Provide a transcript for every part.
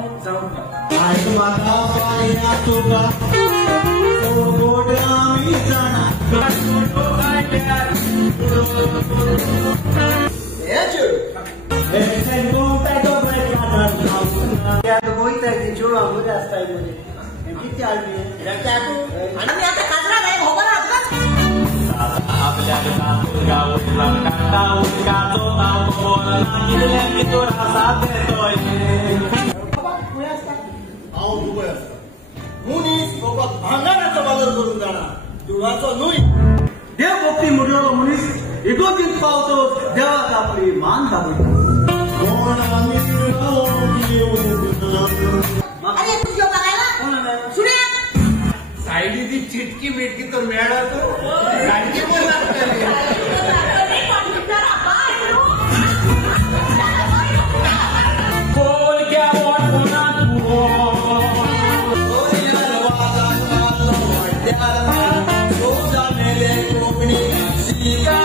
Aku mata saya suka, bodoh ami sana. Ya cuy. Saya kontak itu mereka dan ya तो वही था कि जो हम रास्ता है मुझे कितने आदमी है रहता है अरे मैं आता खाना नहीं होगा ना आप जाके साथ गाओ इस्लाम करता उसका तो ताऊ बोला किले की तो रास्ता दे तो ये बाबा कोई रास्ता आओ तू कोई रास्ता मुनीस बाबा भांगाराचा बाजार करून जाणार तुळाचा नुई देव भक्ती मुडलो मुनीस इगो दिन पावतो देवाचा आपली मान दाबतो अरे तू जो करायला सुने साईडी ती चिटकी बिटकी तो मेळा तो साईडी बोलणार बोल क्या बोल पुन्हा तू सोजा मेले कोकणी सीता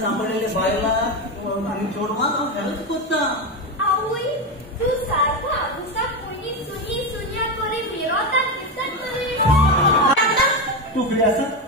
सांभाळलेले बायला आणि जोडवा हेल्प करता आवई तू सारखा आपुसा कोणी सुनी सुनिया करे विरोधात दिसत करे तू किती असं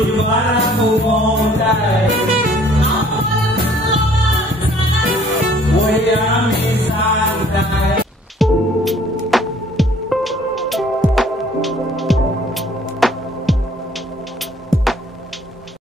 Tujuan aku mau